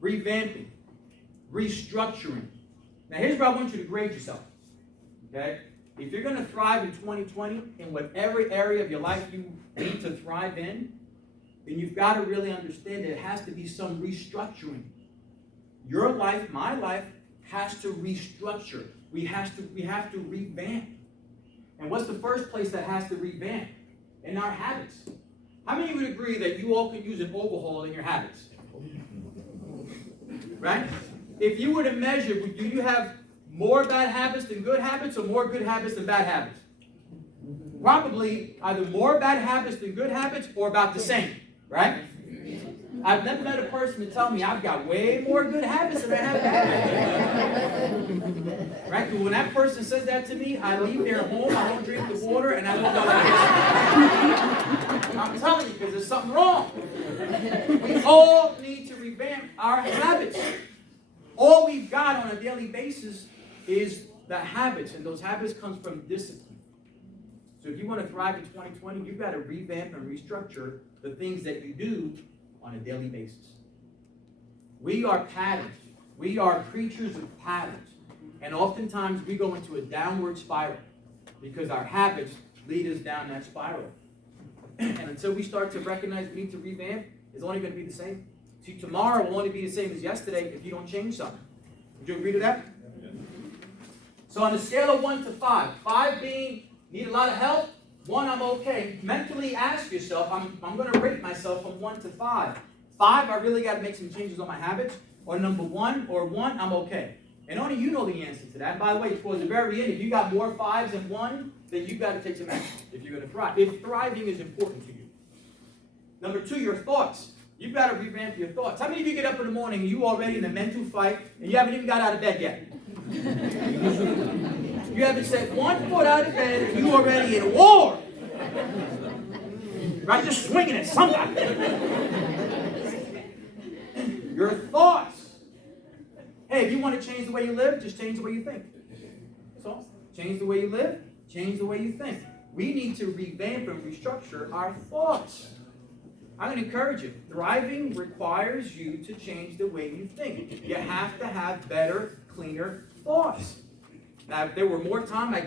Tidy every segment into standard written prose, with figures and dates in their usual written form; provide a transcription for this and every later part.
revamping, restructuring. Now, here's where I want you to grade yourself. Okay? If you're going to thrive in 2020 in whatever area of your life you need to thrive in, then you've got to really understand that it has to be some restructuring. Your life, my life, has to restructure. We have to revamp. And what's the first place that has to revamp? In our habits. How many would agree that you all could use an overhaul in your habits? Right? If you were to measure, do you have more bad habits than good habits, or more good habits than bad habits? Probably either more bad habits than good habits, or about the same, right? I've never met a person to tell me I've got way more good habits than I have bad habits. Right? But when that person says that to me, I leave their home, I don't drink the water, and I won't go like this. I'm telling you, because there's something wrong. We all need to revamp our habits. All we've got on a daily basis is the habits, and those habits come from discipline. So if you want to thrive in 2020, you've got to revamp and restructure the things that you do on a daily basis. We are patterns. We are creatures of patterns. And oftentimes we go into a downward spiral because our habits lead us down that spiral. And until we start to recognize we need to revamp, it's only going to be the same. See, tomorrow will only be the same as yesterday if you don't change something. Would you agree to that? Yeah. So on a scale of 1 to 5, 5 being need a lot of help, 1, I'm okay. Mentally ask yourself, I'm going to rate myself from 1 to 5. 5, I really got to make some changes on my habits. Or number 1, I'm okay. And only you know the answer to that. By the way, towards the very end, if you got more 5s than 1, then you've got to take some action if you're going to thrive. If thriving is important to you. Number 2, your thoughts. You've got to revamp your thoughts. How many of you get up in the morning and you already in a mental fight and you haven't even got out of bed yet? You haven't set one foot out of bed and you already in war. Right? Just swinging at somebody. Your thoughts. Hey, if you want to change the way you live, just change the way you think. That's all. Change the way you live, change the way you think. We need to revamp and restructure our thoughts. I'm going to encourage you. Thriving requires you to change the way you think. You have to have better, cleaner thoughts. Now, if there were more time, I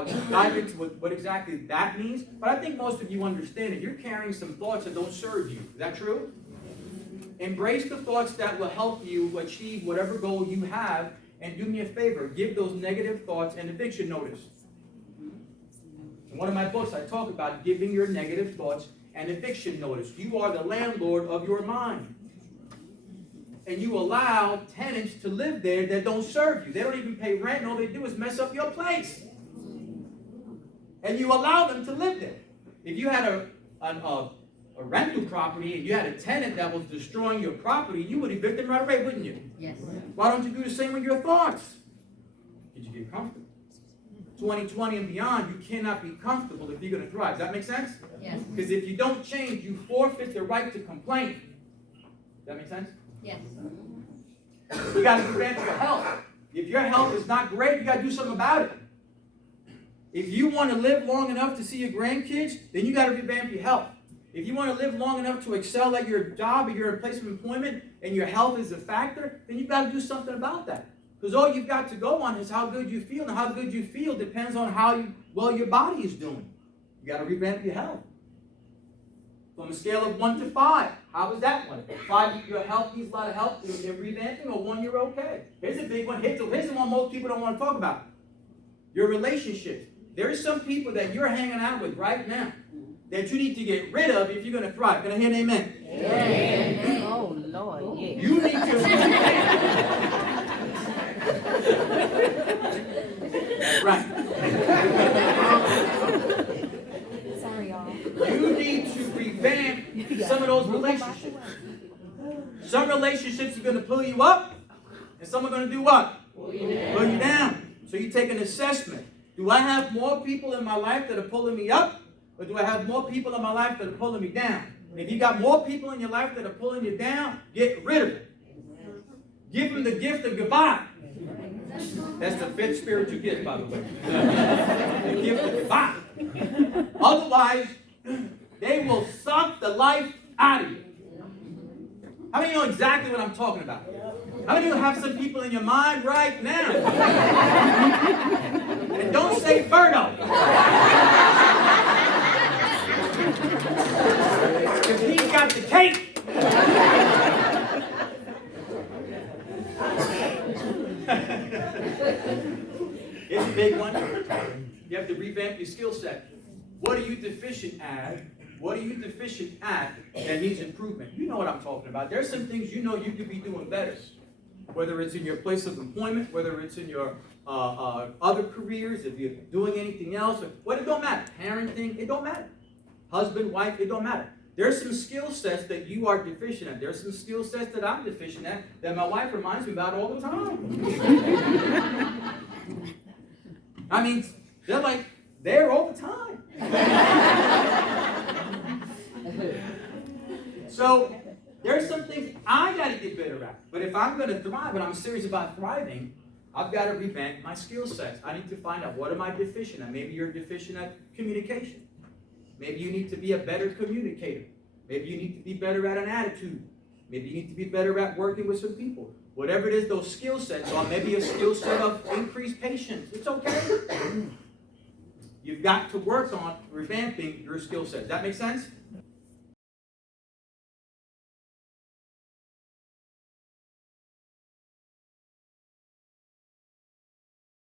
would dive into what exactly that means. But I think most of you understand it. You're carrying some thoughts that don't serve you. Is that true? Embrace the thoughts that will help you achieve whatever goal you have. And do me a favor. Give those negative thoughts an eviction notice. In one of my books, I talk about giving your negative thoughts an eviction notice. You are the landlord of your mind. And you allow tenants to live there that don't serve you. They don't even pay rent, and all they do is mess up your place. And you allow them to live there. If you had a rental property and you had a tenant that was destroying your property, you would evict them right away, wouldn't you? Yes. Why don't you do the same with your thoughts? Did you get comfortable? 2020 and beyond, you cannot be comfortable if you're going to thrive. Does that make sense? Yes. Because if you don't change, you forfeit the right to complain. Does that make sense? Yes. You got to revamp your health. If your health is not great, you got to do something about it. If you want to live long enough to see your grandkids, then you got to revamp your health. If you want to live long enough to excel at your job or your place of employment, and your health is a factor, then you've got to do something about that. Because all you've got to go on is how good you feel, and how good you feel depends on how well your body is doing. You got to revamp your health. From a scale of 1 to 5, how was that one? 5, your health needs a lot of help in revamping, or 1, you're okay. Here's a big one. Here's the one most people don't want to talk about. Your relationships. There are some people that you're hanging out with right now that you need to get rid of if you're going to thrive. Can I hear an amen? Amen. Oh, Lord, yeah. You need to right. Sorry, y'all. You need to revamp some of those relationships. Some relationships are going to pull you up, and some are going to do what? Pull you down. So you take an assessment. Do I have more people in my life that are pulling me up, or do I have more people in my life that are pulling me down? If you got more people in your life that are pulling you down, get rid of it. Give them the gift of goodbye. That's the 5th spiritual gift, by the way. The gift of goodbye. Otherwise, they will suck the life out of you. How many know exactly what I'm talking about? How many of you have some people in your mind right now? And don't say Berto. Because he's got the cake. It's a big one. You have to revamp your skill set. What are you deficient at? What are you deficient at that needs improvement? You know what I'm talking about. There's some things you know you could be doing better. Whether it's in your place of employment, whether it's in your other careers, if you're doing anything else, it don't matter. Parenting, it don't matter. Husband, wife, it don't matter. There's some skill sets that you are deficient at. There's some skill sets that I'm deficient at that my wife reminds me about all the time. I mean, they're like there all the time. So there's some things I got to get better at. But if I'm going to thrive, and I'm serious about thriving, I've got to revamp my skill sets. I need to find out, what am I deficient at? Maybe you're deficient at communication. Maybe you need to be a better communicator. Maybe you need to be better at an attitude. Maybe you need to be better at working with some people. Whatever it is those skill sets are, maybe a skill set of increased patience. It's okay. You've got to work on revamping your skill set. Does that make sense?